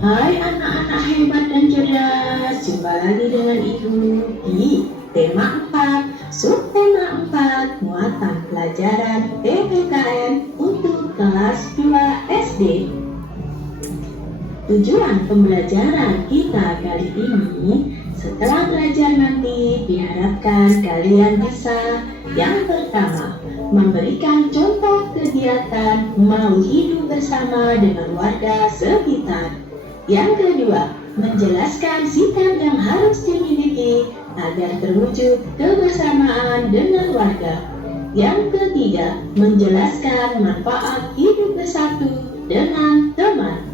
Hai anak-anak hebat dan cerdas, jumpa lagi dengan Ibu di tema 4, subtema 4, muatan pelajaran PPKN untuk kelas 2 SD. Tujuan pembelajaran kita kali ini, setelah belajar nanti diharapkan kalian bisa yang pertama, memberikan contoh kegiatan mau hidup bersama dengan warga sekitar. Yang kedua, menjelaskan sikap yang harus dimiliki agar terwujud kebersamaan dengan warga. Yang ketiga, menjelaskan manfaat hidup bersatu dengan teman.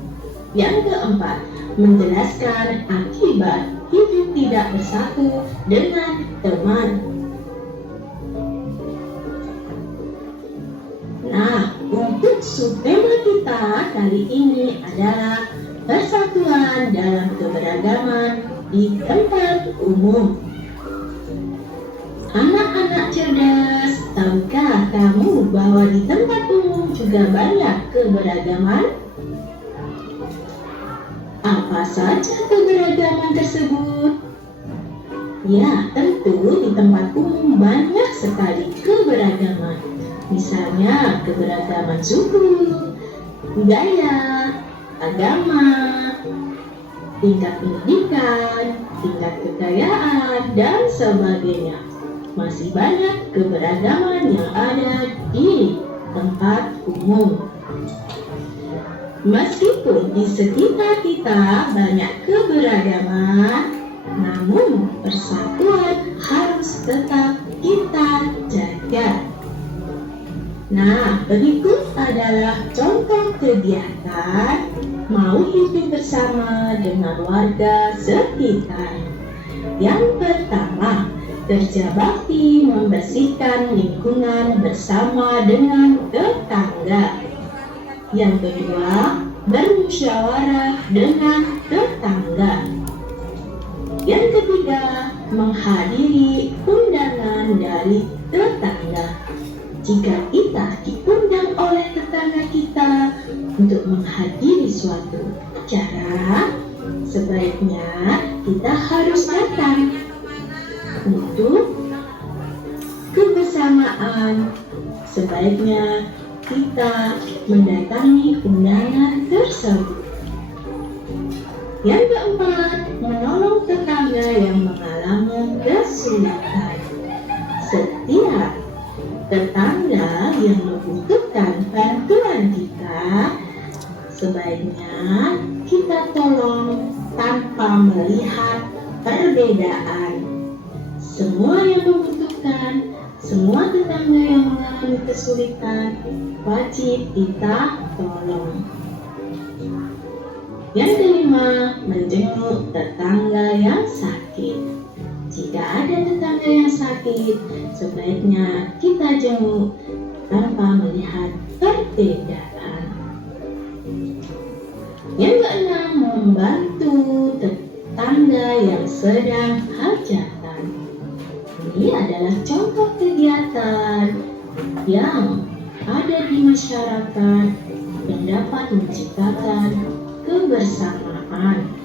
Yang keempat, menjelaskan akibat hidup tidak bersatu dengan teman. Nah, untuk subtema kita kali ini adalah persatuan dalam keberagaman di tempat umum. Anak-anak cerdas, tahukah kamu bahwa di tempat umum juga banyak keberagaman? Apa saja keberagaman tersebut? Ya, tentu di tempat umum banyak sekali keberagaman. Misalnya keberagaman suku, budaya, agama, tingkat pendidikan, tingkat kekayaan, dan sebagainya. Masih banyak keberagaman yang ada di tempat umum. Meskipun di sekitar kita banyak keberagaman, namun persatuan harus tetap kita jaga. Nah, berikut adalah contoh kegiatan mau hidup bersama dengan warga sekitar. Yang pertama, kerja bakti membersihkan lingkungan bersama dengan tetangga. Yang kedua, bermusyawarah dengan tetangga. Yang ketiga, menghadiri undangan dari tetangga. Jika kita diundang oleh tetangga kita untuk menghadiri suatu acara, sebaiknya kita harus datang untuk kebersamaan. Sebaiknya kita mendatangi undangan tersebut. Yang keempat, menolong tetangga yang mengalami kesulitan. Setiap tetangga yang membutuhkan bantuan kita, sebaiknya kita tolong tanpa melihat perbedaan. Semua yang membutuhkan, semua tetangga yang mengalami kesulitan, wajib kita tolong. Yang kelima, menjenguk tetangga yang sakit. Jika ada tetangga yang sakit, sebaiknya kita jenguk tanpa melihat perbedaan. Yang keenam, membantu tetangga yang sedang hajatan. Ini adalah contoh kegiatan yang ada di masyarakat yang dapat menciptakan kebersamaan.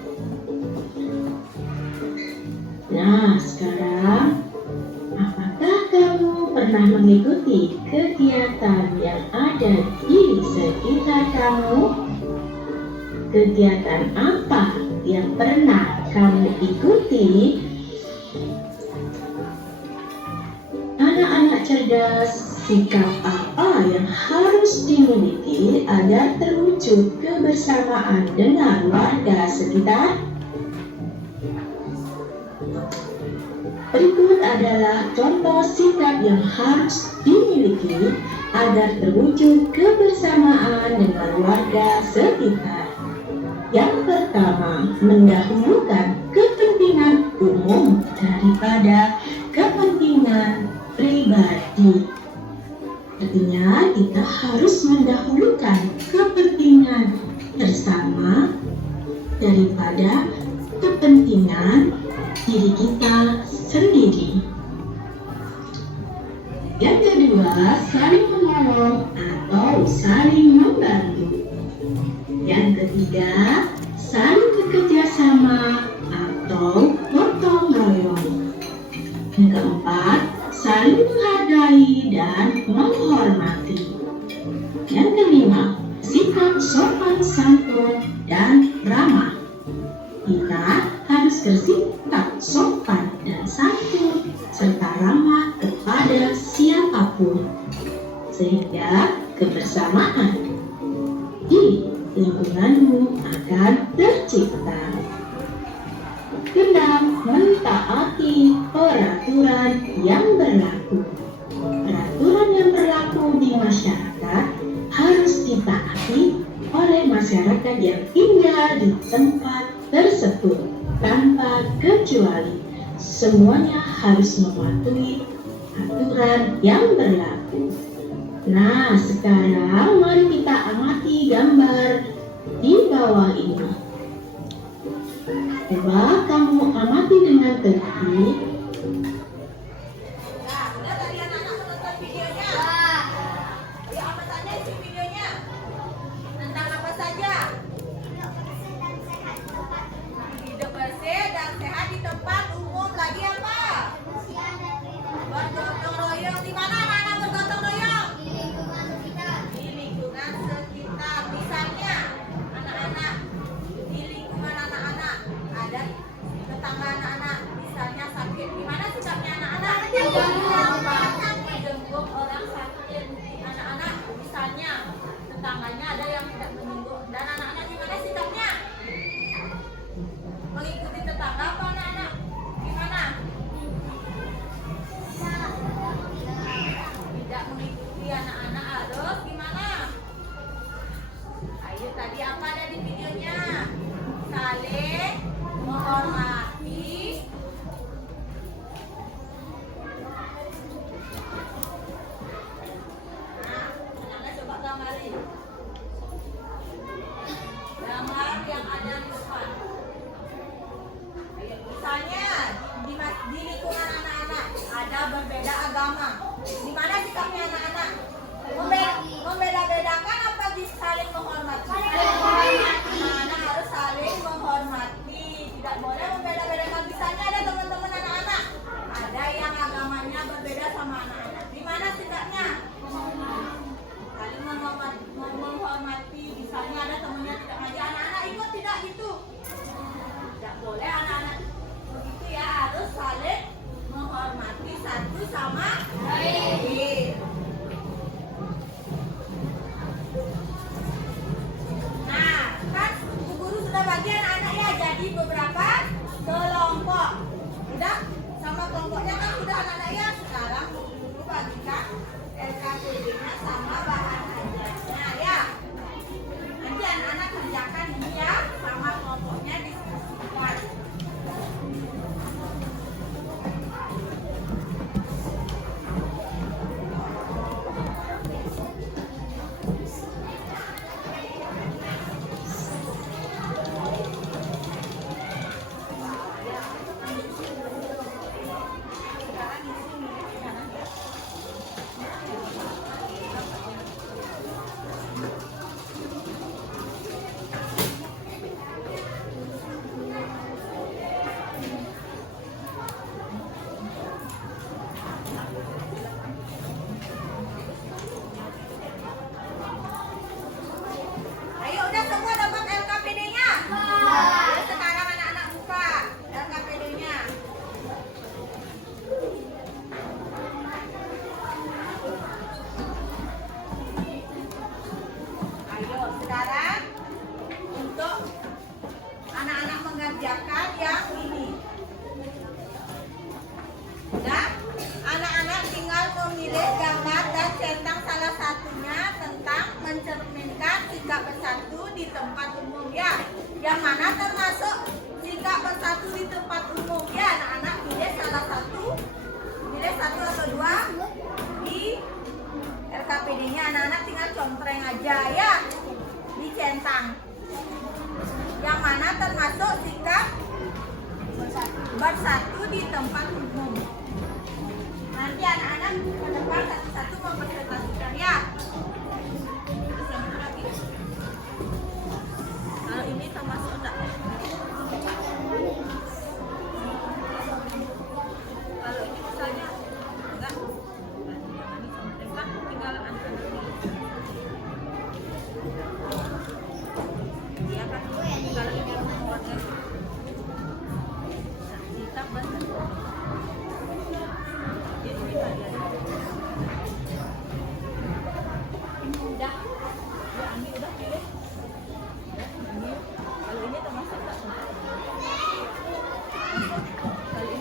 Nah, sekarang apakah kamu pernah mengikuti kegiatan yang ada di sekitar kamu? Kegiatan apa yang pernah kamu ikuti? Anak-anak cerdas, sikap apa yang harus dimiliki agar terwujud kebersamaan dengan warga sekitar? Berikut adalah contoh sikap yang harus dimiliki agar terwujud kebersamaan dengan warga sekitar. Yang pertama, mendahulukan kepentingan umum daripada kepentingan pribadi. Artinya, kita harus mendahulukan kepentingan bersama daripada kepentingan diri kita sendiri. Yang kedua, saling menolong atau saling membantu. Yang ketiga, saling sopan santun, dan ramah. Kita harus bersikap sopan dan santun serta ramah kepada siapapun, sehingga kebersamaan di lingkunganmu akan tercipta. Genap mentaati peraturan yang berlaku. Peraturan yang berlaku di masyarakat harus ditaati oleh masyarakat yang tinggal di tempat tersebut tanpa kecuali. Semuanya harus mematuhi aturan yang berlaku. Nah, sekarang mari kita amati gambar di bawah ini. Coba kamu amati dengan teliti. Hidup bersih dan sehat di tempat umum. Lagi apa? Bergotong royong. Di mana anak-anak bergotong royong? Di lingkungan sekitar. Misalnya anak-anak di lingkungan anak-anak ada tetangga anak-anak misalnya sakit. Gimana sikapnya anak-anak? Menjenguk orang sakit. Anak-anak misalnya tetangganya ada yang tidak menjenguk, dan anak-anak gimana sikapnya? Mengikuti tetangga apa anak-anak? Gimana? Tidak mengikuti anak-anak harus gimana? Ayo, tadi apa ada di videonya? Saling menghormati. Nah, anak-anak coba gambarin. Gambar yang ada di depan. Misalnya di lingkungan anak-anak ada berbeda agama. Di mana sikapnya anak-anak? Membeda-bedakan apa saling menghormati? Anak-anak harus saling menghormati. Tidak boleh membeda-bedakan. Misalnya ada teman-teman anak-anak, ada yang agamanya berbeda sama anak-anak. Di mana sikapnya? Saling menghormati. Misalnya ada temannya tidak ngaji, anak-anak ikut tidak gitu. Tidak boleh anak-anak begitu ya, harus saling menghormati satu sama lain. Nah, kan Bu Guru sudah bagi anak-anak ya jadi beberapa kelompok. Udah sama kelompoknya kan sudah anak-anak ya. Sekarang Bu Guru bagikan LKPD-nya sama bahan ajarnya ya. Nanti anak-anak kerjakan ini ya, sama kelompoknya diskusikan. Ayo, udah semua dapat LKPD-nya? Ayo sekarang anak-anak buka LKPD-nya. Ayo sekarang untuk anak-anak mengerjakan yang ini. Udah? Anak-anak tinggal memilih gambar dan centang salah satunya tentang mencerminkan sikap bersatu di tempat umum ya. Yang mana termasuk sikap bersatu di tempat umum ya. Anak-anak pilih salah satu, pilih satu atau dua di LKPD-nya. Anak-anak tinggal contreng aja ya, dicentang. Yang mana termasuk sikap bersatu di tempat umum. Nanti anak-anak ke depan satu-satu mempresentasikan ya. Terus yang itu lagi. Kalau ini termasuk enggak? Kalau ini misalnya enggak. Tinggal antara ini. Iya kan? Kalau ini nomornya ditambah satu. Jadi bisa jadi. Udah. Ya, Ami udah pilih. Ini. Kalau ini termasuk tak? Kalau ini.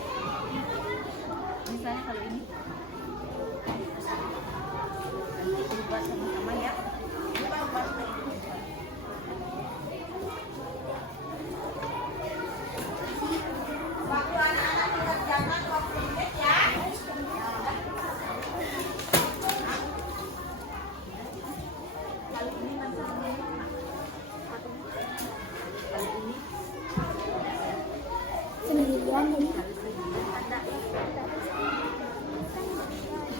Misalnya kalau ini. Nanti buat sama-sama ya. Buat. Waktu anak-anak dikerjakan 20 menit ya. Kali ini nanti kali ini Sendirian ini. ada.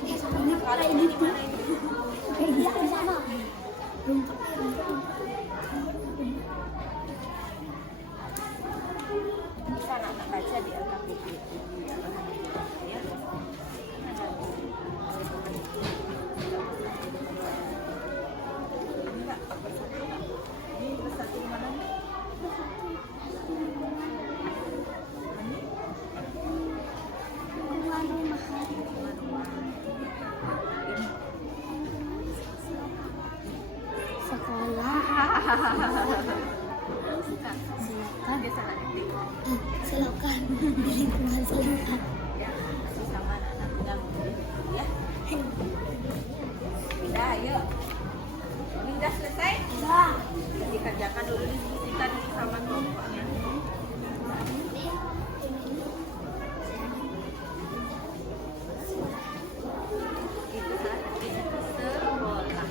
Ini Kalau ini di mana ini? iya sama. Bisa anak baca di LKPP. Ya. Enggak, bersatu. Ini bersatu mana nih? Tuan rumah. Sekolah. Silakan. Dia sangat penting. Silakan. Di lingkungan silakan. Ya, masih sama anak-anak yang ya. Udah, yuk. Ini udah selesai? Ya. Dikerjakan dulu diskusikan sama kelompoknya. Itu tadi sekolah.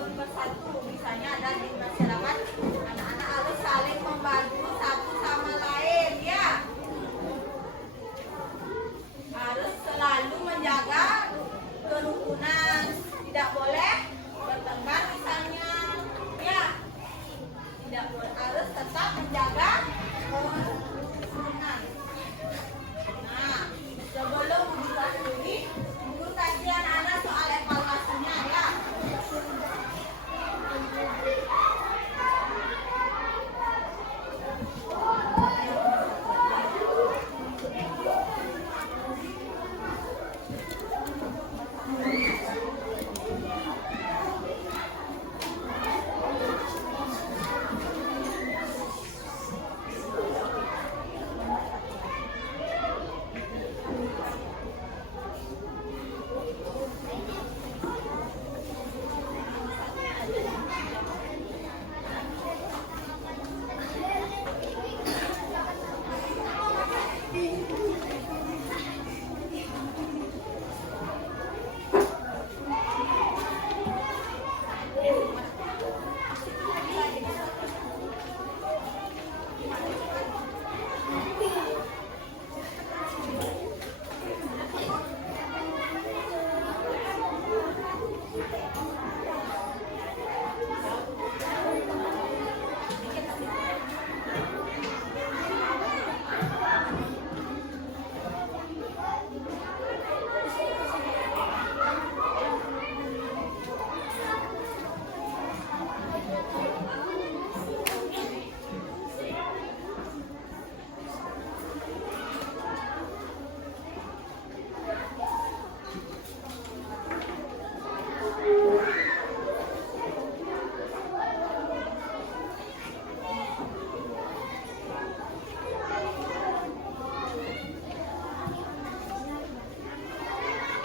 bersatu. Misalnya ada di masyarakat, anak-anak harus saling membantu satu sama lain, ya. Harus selalu menjaga kerukunan, tidak boleh bertengkar misalnya, ya. Tidak boleh, harus tetap menjaga kerukunan. Nah, sebelum membuka studi, guru kasih anak-anak soal evaluasinya, ya.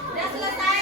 Sudah selesai?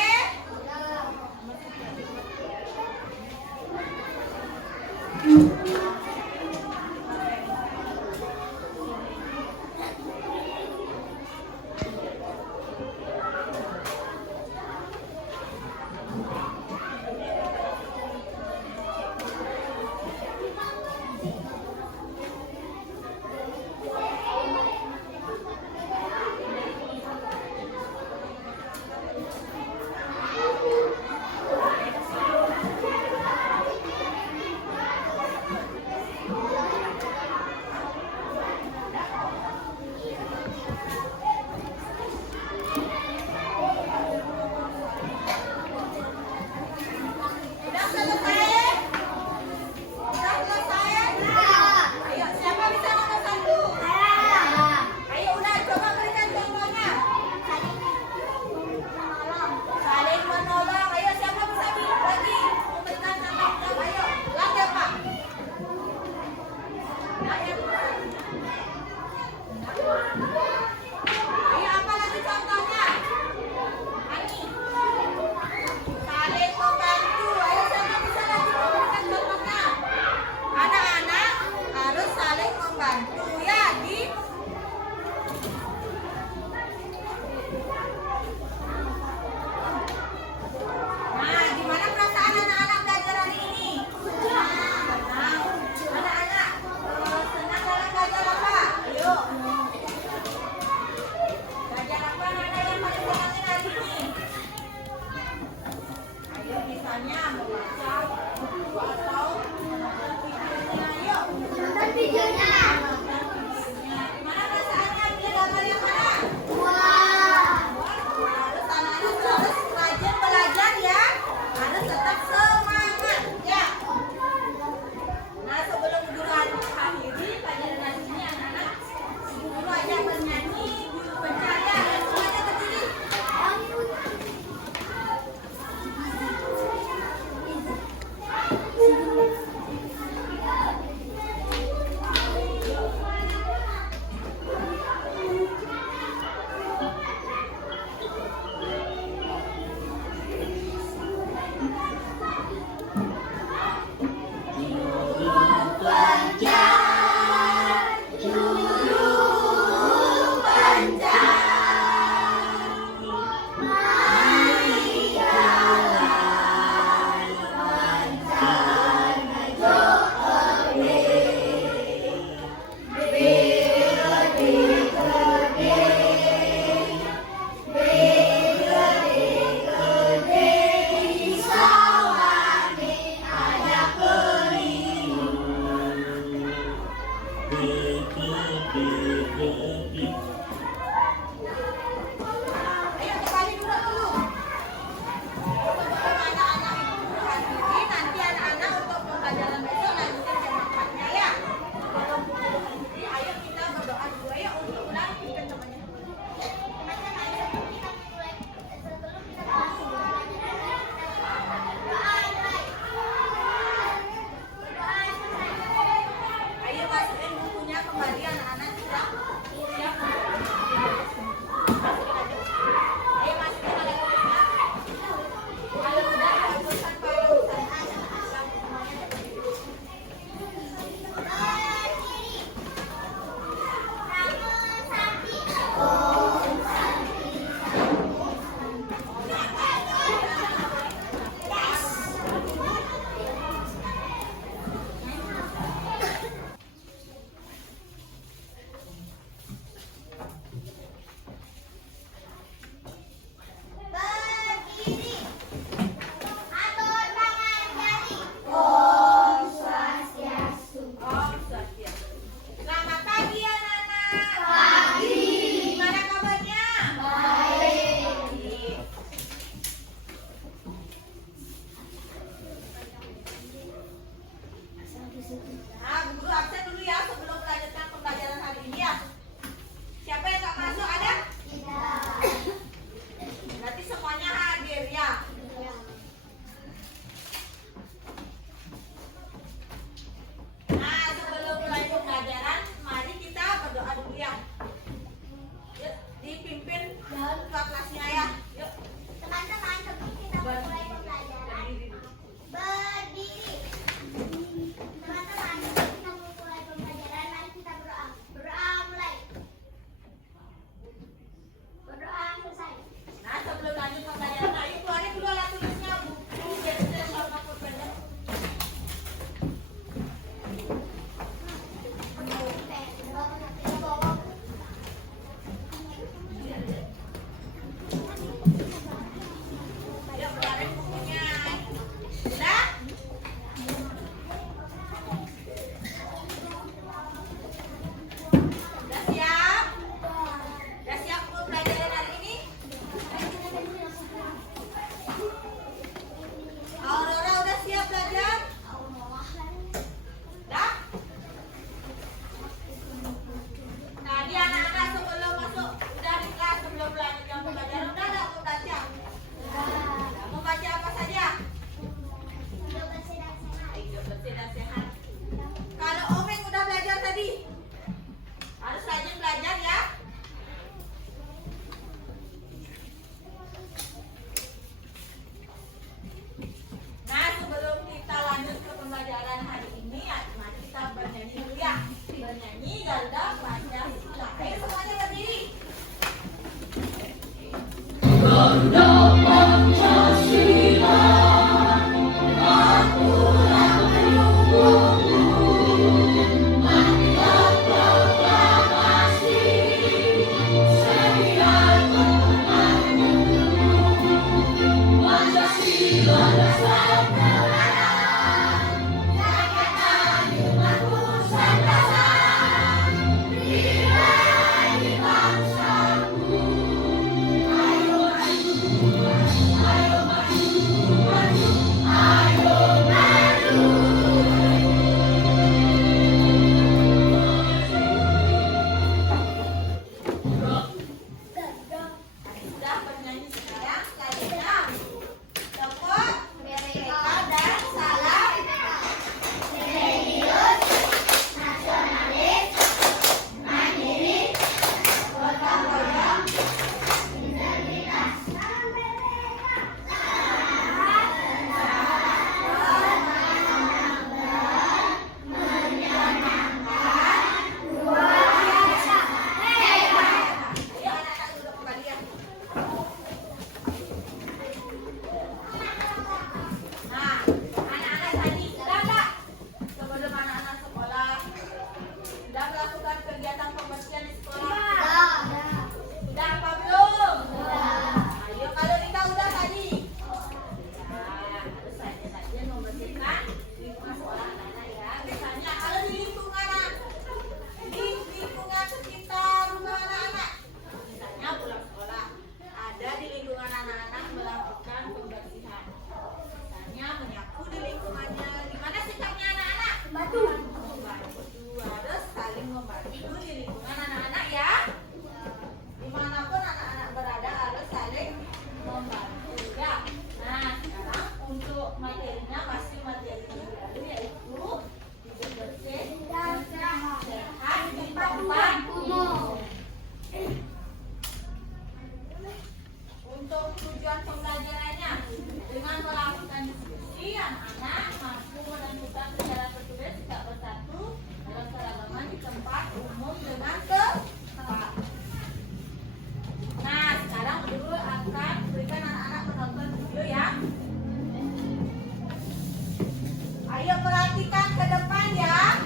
perhatikan ke depan ya.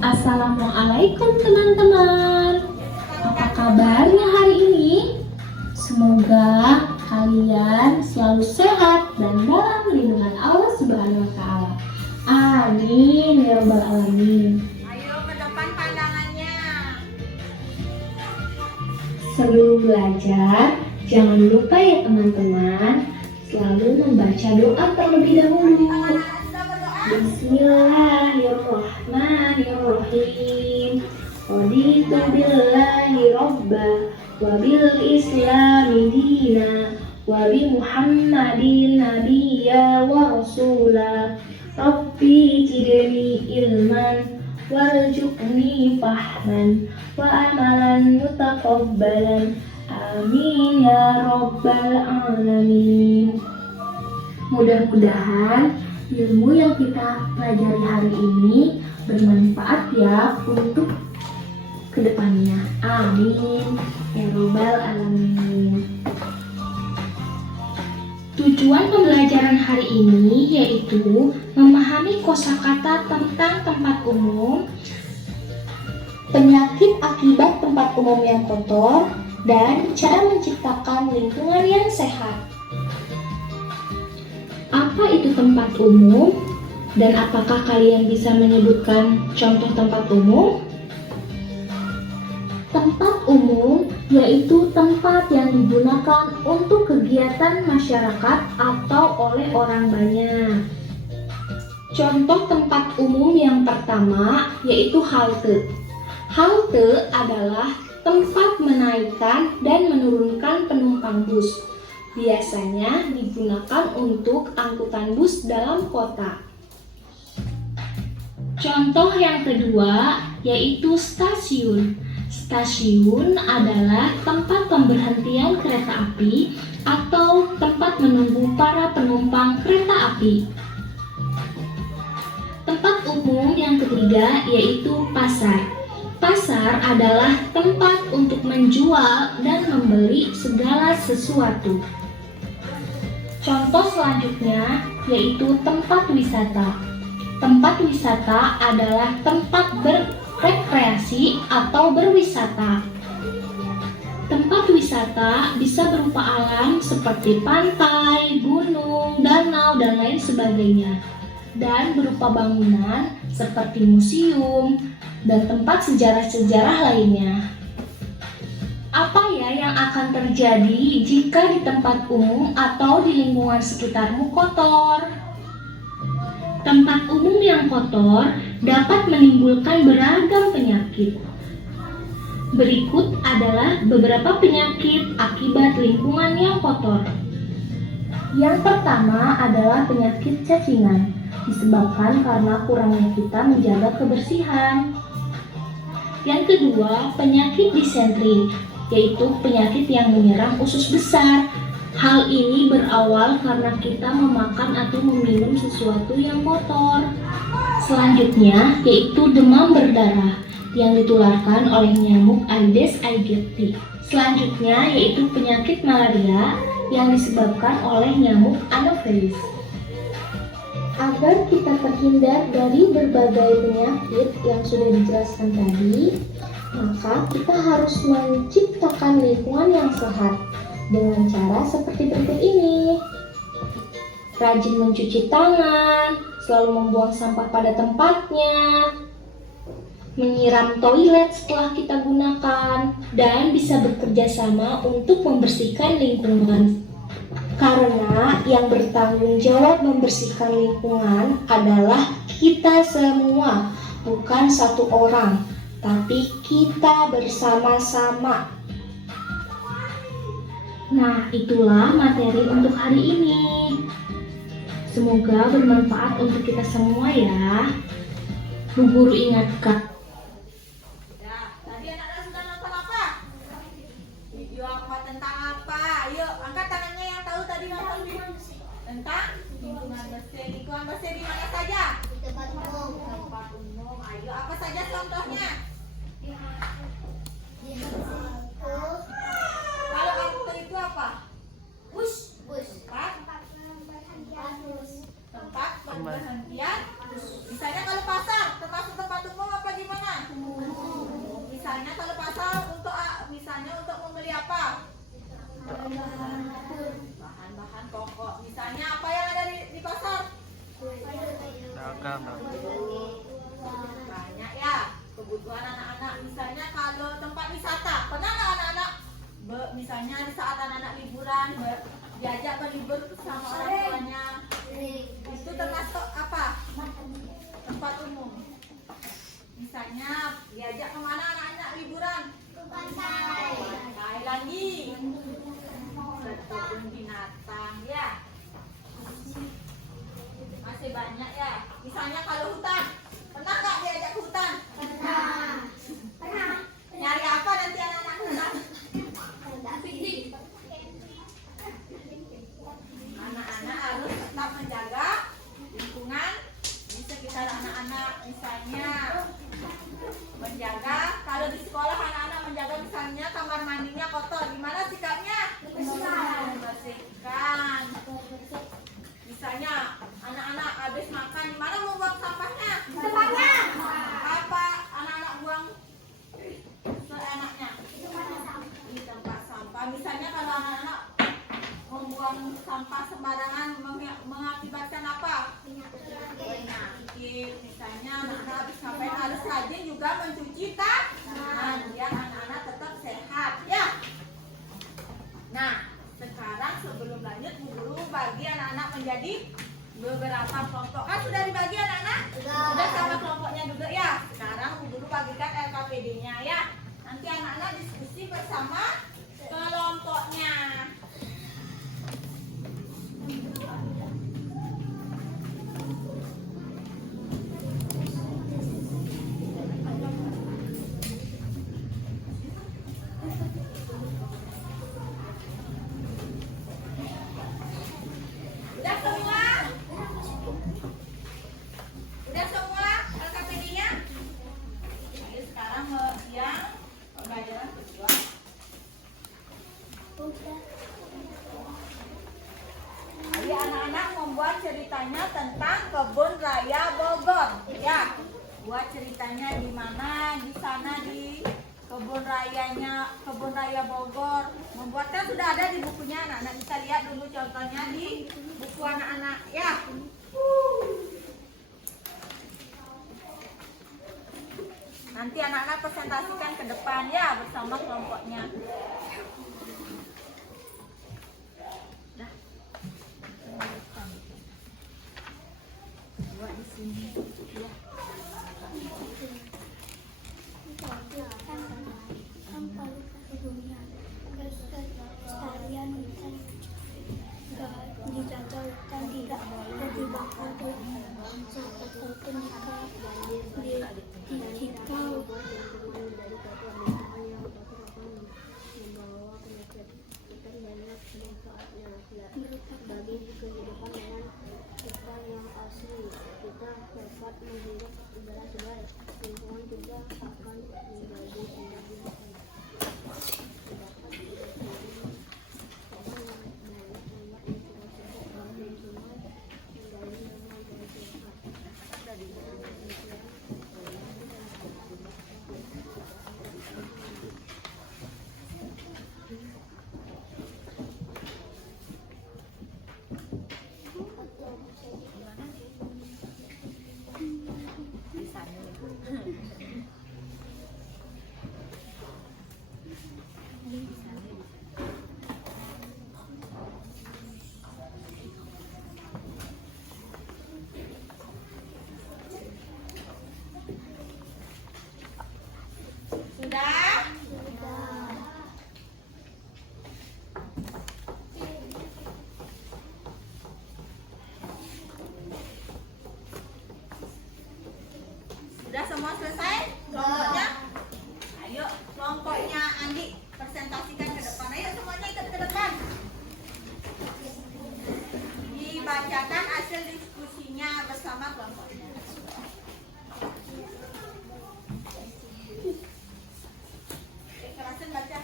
Assalamualaikum teman-teman. Apa kabarnya hari ini? Semoga kalian selalu sehat dan dalam lindungan Allah Subhanahu wa taala. Amin ya rabbal alamin. Ayo ke depan pandangannya. Sebelum belajar, jangan lupa ya teman-teman, selalu membaca doa terlebih dahulu. Anak-anak sudah berdoa. Bismillahirrahmanirrahim. Raditu billahi robba wa bil islami dina wa bi muhammadin nabiyya wa rasula. Rabbi zidni ilman warzuqni fahman wa amalan mutaqabbalan. Amin ya rabbal alamin. Mudah-mudahan ilmu yang kita pelajari hari ini bermanfaat ya untuk kedepannya. Amin ya rabbal alamin. Tujuan pembelajaran hari ini yaitu memahami kosakata tentang tempat umum, penyakit akibat tempat umum yang kotor, dan cara menciptakan lingkungan yang sehat. Apa itu tempat umum? Dan apakah kalian bisa menyebutkan contoh tempat umum? Tempat umum yaitu tempat yang digunakan untuk kegiatan masyarakat atau oleh orang banyak. Contoh tempat umum yang pertama yaitu halte. Halte adalah tempat menaikkan dan menurunkan penumpang bus. Biasanya digunakan untuk angkutan bus dalam kota. Contoh yang kedua yaitu stasiun. Stasiun adalah tempat pemberhentian kereta api atau tempat menunggu para penumpang kereta api. Tempat umum yang ketiga yaitu pasar. Pasar adalah tempat untuk menjual dan membeli segala sesuatu. Contoh selanjutnya yaitu tempat wisata. Tempat wisata adalah tempat berrekreasi atau berwisata. Tempat wisata bisa berupa alam seperti pantai, gunung, danau, dan lain sebagainya. Dan berupa bangunan seperti museum dan tempat sejarah-sejarah lainnya. Apa ya yang akan terjadi jika di tempat umum atau di lingkungan sekitarmu kotor? Tempat umum yang kotor dapat menimbulkan beragam penyakit. Berikut adalah beberapa penyakit akibat lingkungan yang kotor. Yang pertama adalah penyakit cacingan, disebabkan karena kurangnya kita menjaga kebersihan. Yang kedua, penyakit disentri, yaitu penyakit yang menyerang usus besar. Hal ini berawal karena kita memakan atau meminum sesuatu yang kotor. Selanjutnya, yaitu demam berdarah yang ditularkan oleh nyamuk Aedes aegypti. Selanjutnya, yaitu penyakit malaria yang disebabkan oleh nyamuk Anopheles. Agar kita terhindar dari berbagai penyakit yang sudah dijelaskan tadi, maka kita harus menciptakan lingkungan yang sehat dengan cara seperti berikut ini. Rajin mencuci tangan, selalu membuang sampah pada tempatnya, menyiram toilet setelah kita gunakan, dan bisa bekerja sama untuk membersihkan lingkungan. Karena yang bertanggung jawab membersihkan lingkungan adalah kita semua, bukan satu orang, tapi kita bersama-sama. Nah, itulah materi untuk hari ini. Semoga bermanfaat untuk kita semua ya. Bu Guru ingatkan. Ya, tadi anak-anak sudah nonton apa? Video apa tentang apa? Ayo, angkat tangannya yang tahu tadi nonton video tentang lingkungan bersih. Lingkungan bersih di mana saja? Tempat umum. Tempat umum. Ayo, apa saja contohnya? Kalau angkut itu apa? Bus. Bahan-bahan pokok. Misalnya apa yang ada di pasar? Dagang. Banyak ya kebutuhan anak-anak. Misalnya kalau tempat wisata, pernah nggak anak-anak misalnya di saat anak-anak liburan diajak berlibur sama orang tuanya? Itu termasuk apa? Tempat umum. Misalnya diajak kemana anak-anak liburan? Ke pantai lagi. Ke kebun binatang ya. Masih banyak ya. Misalnya kalau hutan, pernah nggak diajak ke hutan? Pernah. Nyari apa nanti anak-anak ke hutan? Anak-anak harus tetap menjaga lingkungan di sekitar anak-anak. Misalnya menjaga, kalau di sekolah anak-anak menjaga misalnya kamar mandinya kotor, gimana sikapnya? Membersihkan. Misalnya anak-anak habis makan, gimana mau buang sampahnya? Tempatnya apa anak-anak buang seenaknya? Di tempat sampah. Misalnya kalau anak-anak membuang sampah sembarangan mengakibatkan apa? Penyakit. Misalnya anak-anak habis ngapain, harus rajin juga mencuci tangan biar anak-anak tetap sehat ya. Nah, sekarang sebelum lanjut Bu Guru bagi anak-anak menjadi beberapa kelompok. Kan sudah dibagi anak-anak? Sudah sama kelompoknya juga ya. Sekarang Bu Guru bagikan LKPD-nya ya. Nanti anak-anak diskusi bersama kelompoknya. Udah semua? Udah semua LKPD-nya? Ayo sekarang yang pembelajaran kedua. Jadi anak-anak membuat ceritanya tentang Kebun Raya Bogor. Ya, buat ceritanya di mana, di sana di Kebun Raya Bogor. Membuatnya sudah ada di bukunya, anak-anak bisa lihat dulu contohnya di buku anak-anak ya. Nanti anak-anak presentasikan ke depan ya bersama kelompoknya. Dah. Buat di sini. Ya. Sekalian hutan gak dijaga, hutan tidak boleh dibakar ataupun dikikau. Bagi kehidupan dengan kita yang asli, kita dapat menghirup udara segar, lingkungan juga akan menjadi lebih baik. Sudah? Sudah semua selesai kelompoknya? Ayo kelompoknya Andi presentasikan ke depan. Ayo semuanya ikut ke depan. Dibacakan hasil diskusinya bersama kelompoknya. Kerasan baca.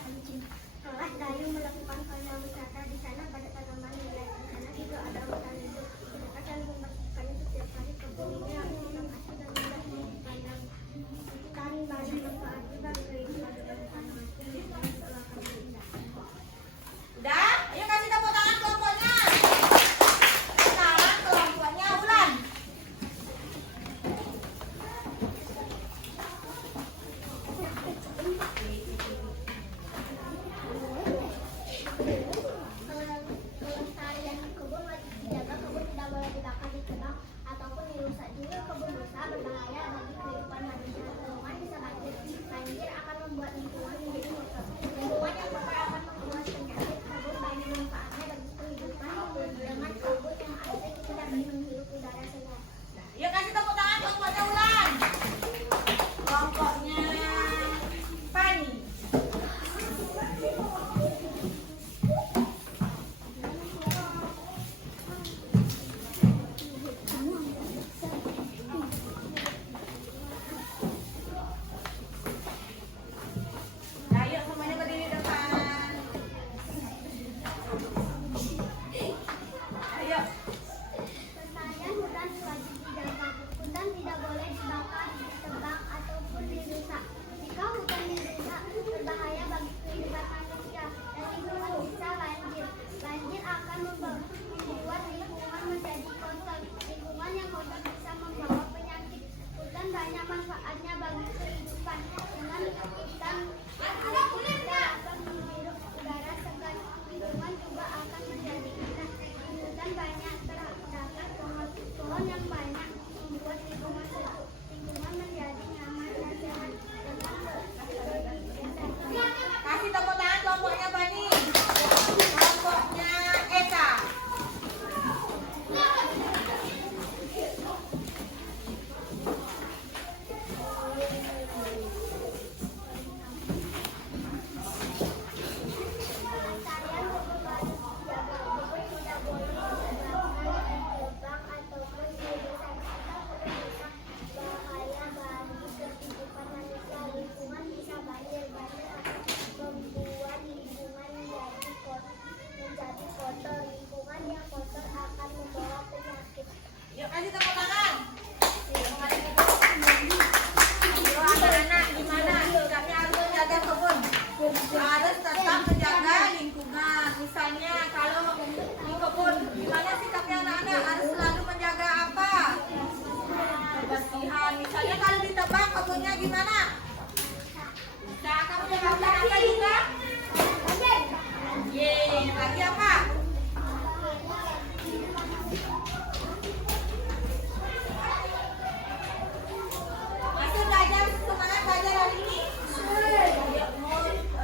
Kelas Dayu melakukan pariwisata di sana pada tanaman nilai. Di sana juga ada hutan hidup. Mereka saling membersihkannya setiap hari. Kebun ini harus tetap asli dan mudah dipandang. Tari Bali Bagaimana sikapnya anak-anak? Harus selalu menjaga apa? Kebersihan. Misalnya kalau ditebang kebunnya gimana? Bisa kamu jaga apa juga? Yeay, lagi apa? Masih belajar, semangat belajar hari ini?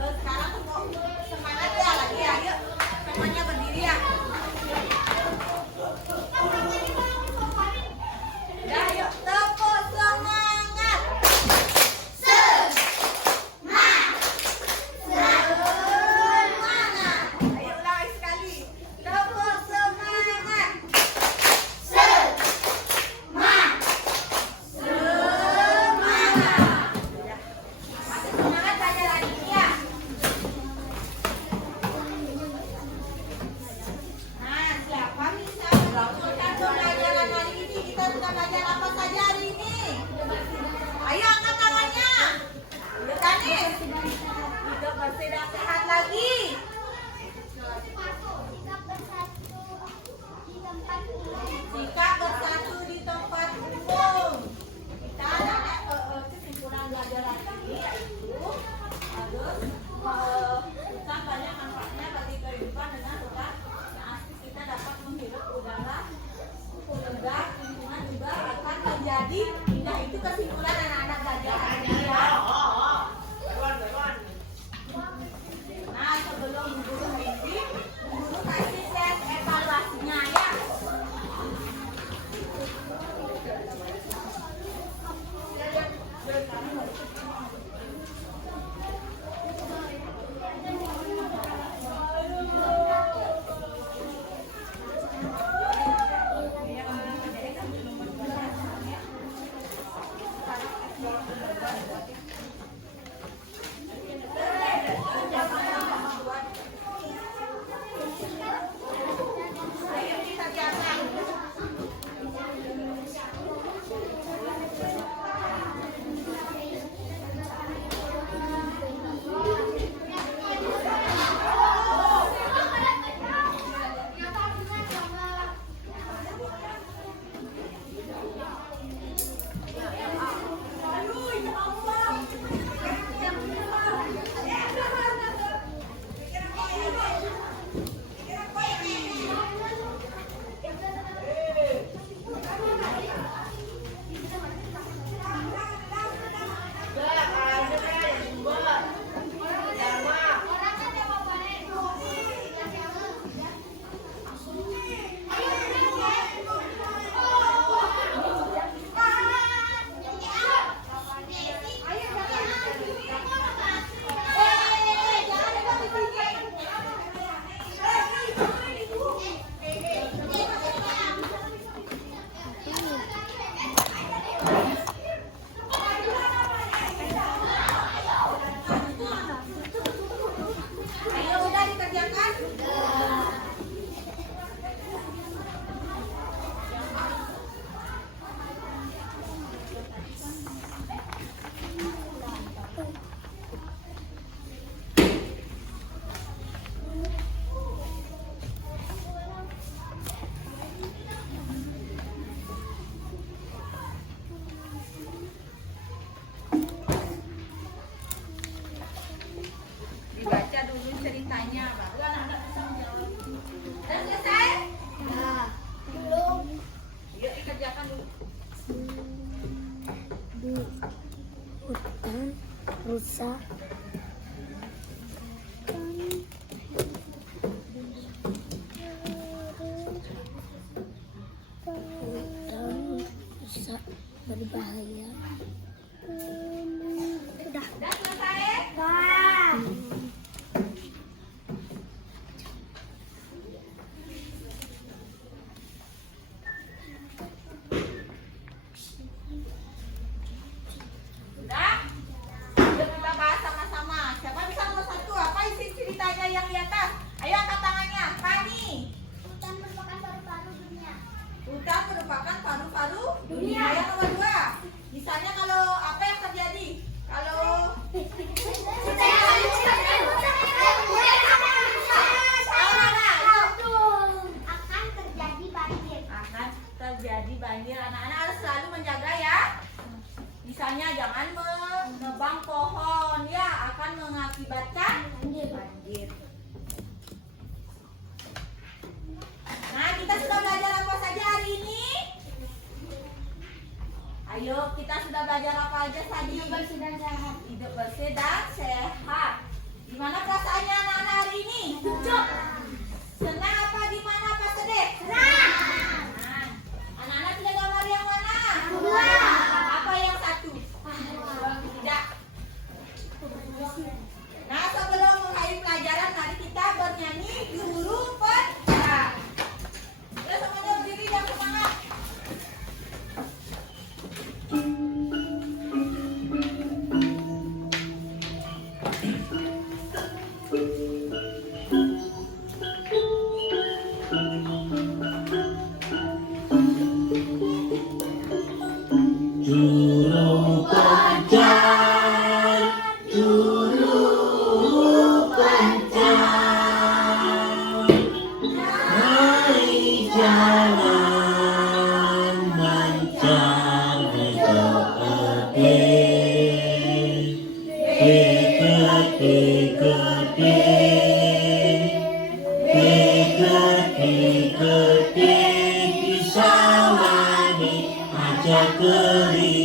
Sekarang semangat ya lagi ya, yuk semuanya berdiri ya. Udah yuk, tepuk semangat. Semangat. Ayo ulang lagi sekali. Tepuk semangat. Semangat. Masih semangat belajar hari ini ya. Nah, siapa bisa melakukan pembelajaran hari ini? Kita sudah belajar apa saja hari ini? Ayo angkat tangannya. Udah kan nih? Hidup bersih dan sehat lagi. Sikap bersatu di tempat umum. Kita ada kesimpulan belajar hari ini yaitu harus hutan banyak manfaatnya bagi kehidupan dengan hutan yang asli kita dapat menghirup udara segar, lingkungan juga akan menjadi indah. Itu kesimpulan anak-anak belajar hari ini ya. Nah, sebelum guru bimbing, guru kasih tes evaluasinya ya. Ayo kita jaga. Ayo udah dikerjakan. Dibaca dulu ceritanya, baru anak-anak bisa menjawab. Udah selesai? Belum. Yuk dikerjakan dulu. Di hutan rusak berbahaya. Udah Selesai? Udah? Yuk kita bahas sama-sama. Siapa bisa nomor satu? Apa isi ceritanya yang di atas? Ayo angkat tangannya. Fani. hutan merupakan paru-paru dunia. Hutan merupakan paru-paru dunia. Yang nomor dua. Misalnya terjadi banjir. Anak-anak harus selalu menjaga ya. Misalnya jangan menebang pohon ya, akan mengakibatkan banjir. Nah, kita sudah belajar apa saja hari ini? Ayo, kita sudah belajar apa aja tadi? Hidup bersih dan sehat. Hidup bersih dan sehat. Gimana perasaannya anak-anak hari ini? Senang. Senang apa gimana Pak Sedek? Senang. Nah, anak-anak sudah gambar yang mana? Dua. Apa yang satu? Tidak. Nah, sebelum mengakhiri pelajaran, mari kita bernyanyi Guru Pencerah. Ayo semuanya berdiri dan semangat. Juru pencar, juru pencar, mari jalan mencari seperti Pikir-pikir kisah wani aja keri